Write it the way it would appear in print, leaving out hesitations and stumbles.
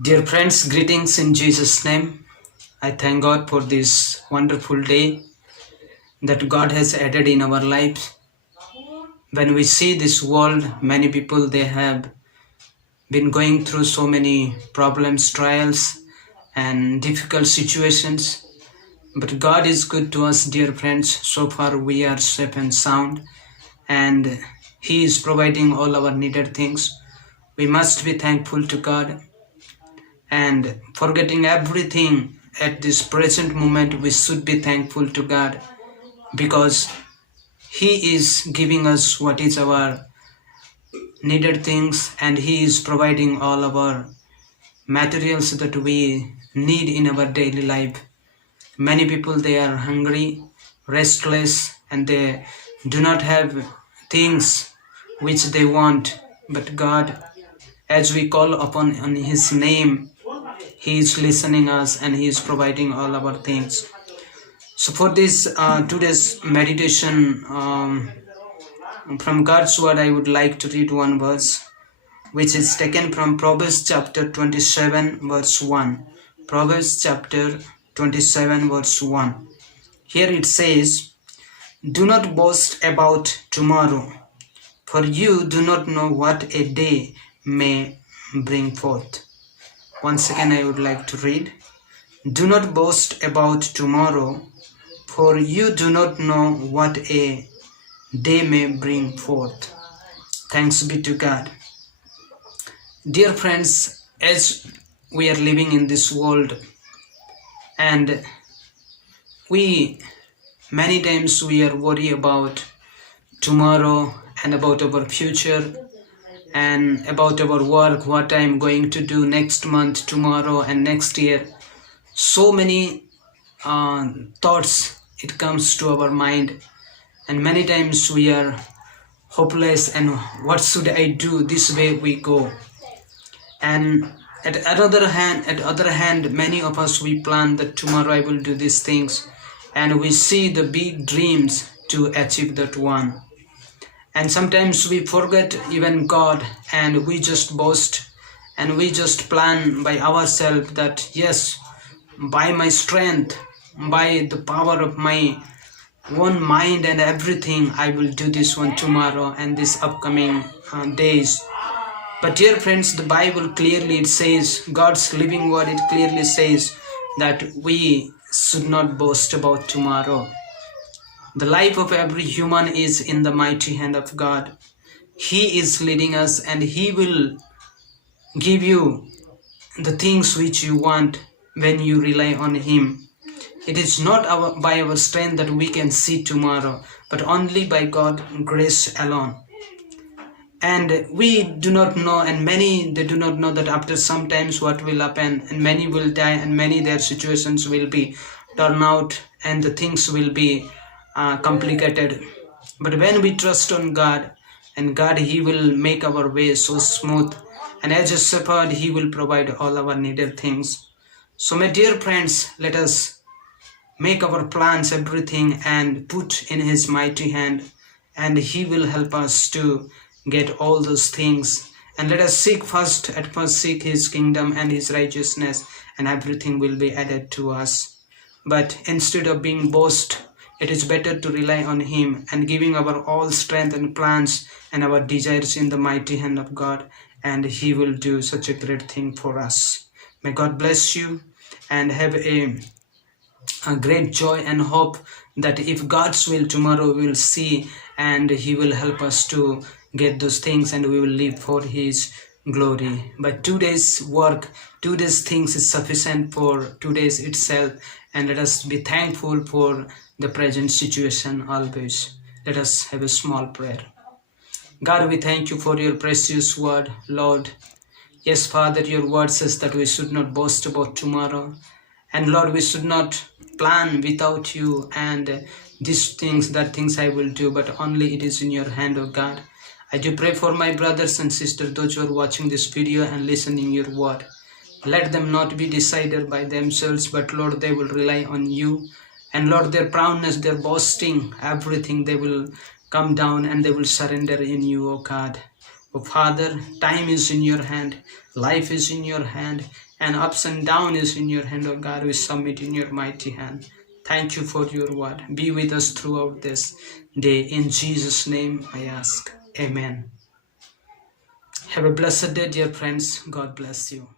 Dear friends, greetings in Jesus' name. I thank God for this wonderful day that God has added in our lives. When we see this world, many people they have been going through so many problems, trials, and difficult situations. But God is good to us, dear friends. So far, we are safe and sound, and He is providing all our needed things. We must be thankful to God and forgetting everything at this present moment. We should be thankful to God because He is giving us what is our needed things, and He is providing all our materials that we need in our daily life. Many people they are hungry, restless, and they do not have things which they want. But God, as we call upon on His name, He is listening us and He is providing all our things. So for this today's meditation from God's word, I would like to read one verse which is taken from Proverbs chapter 27 verse 1. Proverbs chapter 27 verse 1. Here it says, "Do not boast about tomorrow, for you do not know what a day may bring forth." Once again I would like to read, "Do not boast about tomorrow, for you do not know what a day may bring forth." Thanks be to God. Dear friends, as we are living in this world, and we many times we are worried about tomorrow and about our future and about our work, what I am going to do next month, tomorrow, and next year. So many thoughts it comes to our mind, and many times we are hopeless and what should I do, this way we go. And at other hand, many of us we plan that tomorrow I will do these things, and we see the big dreams to achieve that one. And sometimes we forget even God, and we just boast and we just plan by ourselves that yes, by my strength, by the power of my own mind and everything, I will do this one tomorrow and this upcoming days. But dear friends, the Bible clearly it says, God's living word, it clearly says that we should not boast about tomorrow. The life of every human is in the mighty hand of God. He is leading us, and He will give you the things which you want when you rely on Him. It is not by our strength that we can see tomorrow, but only by God's grace alone. And we do not know, and many they do not know that after some times what will happen, and many will die, and many their situations will be turned out, and the things will be complicated. But when we trust on God, and God, He will make our way so smooth, and as a shepherd He will provide all our needed things. So my dear friends, let us make our plans, everything, and put in His mighty hand, and He will help us to get all those things. And let us seek first, at first seek His kingdom and His righteousness, and everything will be added to us. But instead of being boast, it is better to rely on Him and giving our all strength and plans and our desires in the mighty hand of God, and He will do such a great thing for us. May God bless you, and have a great joy and hope that if God's will, tomorrow we will see, and He will help us to get those things, and we will live for His glory. But today's work, today's things is sufficient for today's itself, and let us be thankful for the present situation always. Let us have a small prayer. God, we thank you for your precious word, Lord. Yes, Father, your word says that we should not boast about tomorrow. And Lord, we should not plan without you and these things, that things I will do, but only it is in your hand, O God. I do pray for my brothers and sisters, those who are watching this video and listening your word. Let them not be decided by themselves, but Lord, they will rely on you. And Lord, their proudness, their boasting, everything, they will come down and they will surrender in you, O God. Oh Father, time is in your hand, life is in your hand, and ups and down is in your hand, oh God. We submit in your mighty hand. Thank you for your word. Be with us throughout this day. In Jesus' name I ask. Amen. Have a blessed day, dear friends. God bless you.